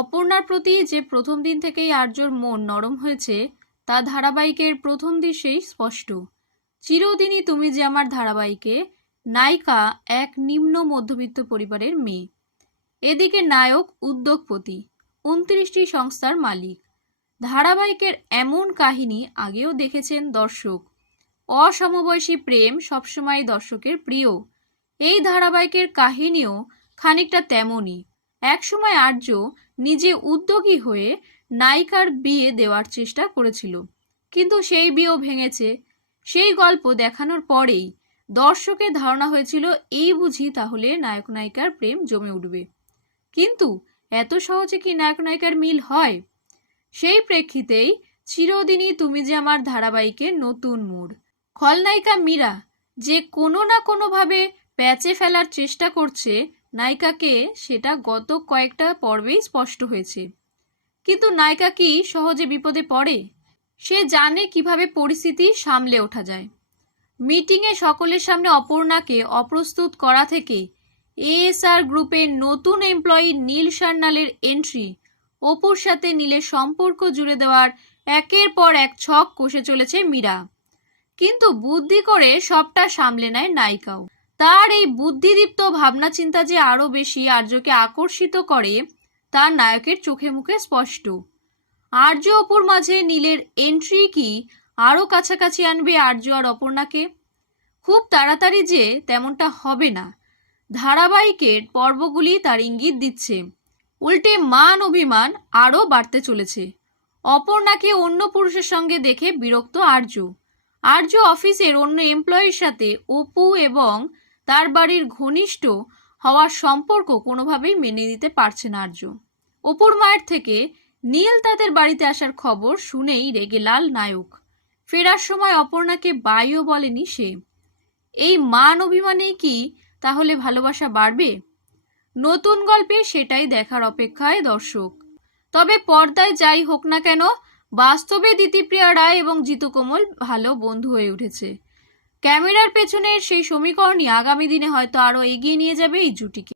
অপর্ণার প্রতি যে প্রথম দিন থেকেই আর্যর মন নরম হয়েছে, তা ধারাবাহিকের প্রথম দৃশ্যেই স্পষ্ট। চিরদিনই তুমি যে আমার ধারাবাহিকে, নায়িকা এক নিম্ন মধ্যবিত্ত পরিবারের মেয়ে। এদিকে নায়ক উদ্যোগপতি, উনত্রিশটি সংস্থার মালিক। ধারাবাহিকের এমন কাহিনী আগেও দেখেছেন দর্শক। অসমবয়সী প্রেম সবসময় দর্শকের প্রিয়। এই ধারাবাহিকের কাহিনীও খানিকটা তেমনই। একসময় আর্য নিজে উদ্যোগী হয়ে নায়িকার বিয়ে দেওয়ার চেষ্টা করেছিল। কিন্তু সেই বিয়েও ভেঙেছে। সেই গল্প দেখানোর পরেই দর্শকের ধারণা হয়েছিল, এই বুঝি তাহলে নায়ক নায়িকার প্রেম জমে উঠবে। কিন্তু এত সহজে কি নায়ক নায়িকার মিল হয়? সেই প্রেক্ষিতেই চিরদিনই তুমি যে আমার ধারাবাহিকের নতুন মোড়। খলনায়িকা মীরা যে কোনো না কোনোভাবে প্যাচে ফেলার চেষ্টা করছে নায়িকাকে সেটা গত কয়েকটা পর্বেই স্পষ্ট হয়েছে। কিন্তু নায়িকা কি সহজে বিপদে পড়ে? সে জানে কীভাবে পরিস্থিতি সামলে ওঠা যায়। মিটিংয়ে সকলের সামনে অপর্ণাকে অপ্রস্তুত করা থেকে এএসআর গ্রুপের নতুন এমপ্লয়ি নীল সান্যালের এন্ট্রি, অপুর সাথে নীলের সম্পর্ক জুড়ে দেওয়ার একের পর এক ছক কষে চলেছে মীরা। কিন্তু বুদ্ধি করে সবটা সামলে নেয় নায়িকাও। তার এই বুদ্ধিদীপ্ত ভাবনা চিন্তা যে আরও বেশি আর্যকে আকর্ষিত করে, তা নায়কের চোখে মুখে স্পষ্ট। আর্য অপুর মাঝে নীলের এন্ট্রি কি আরও কাছাকাছি আনবে আর্য আর অপর্ণাকে? খুব তাড়াতাড়ি যে তেমনটা হবে না। ধারাবাহিকের পর্বগুলি তার ইঙ্গিত দিচ্ছে। উল্টে মান অভিমান আরও বাড়তে চলেছে। অপর্ণাকে অন্য পুরুষের সঙ্গে দেখে বিরক্ত আর্য। আর্য অফিসের অন্য এমপ্লয়ির সাথে অপু এবং তার বাড়ির ঘনিষ্ঠ হওয়ার সম্পর্ক কোনোভাবেই মেনে নিতে পারছে না আর্য। অপুর মায়ের থেকে নীল তাদের বাড়িতে আসার খবর শুনেই রেগে লাল নায়ক। ফেরার সময় অপর্ণাকে বাইও বলেনি সে। এই মান অভিমানেই কি তাহলে ভালোবাসা বাড়বে? নতুন গল্পে সেটাই দেখার অপেক্ষায় দর্শক। তবে পর্দায় যাই হোক না কেন, বাস্তবে দিতিপ্রিয়া রায় এবং জিতু কোমল ভালো বন্ধু হয়ে উঠেছে। ক্যামেরার পেছনের সেই সমীকরণই আগামী দিনে হয়তো আরও এগিয়ে নিয়ে যাবে এই জুটিকে।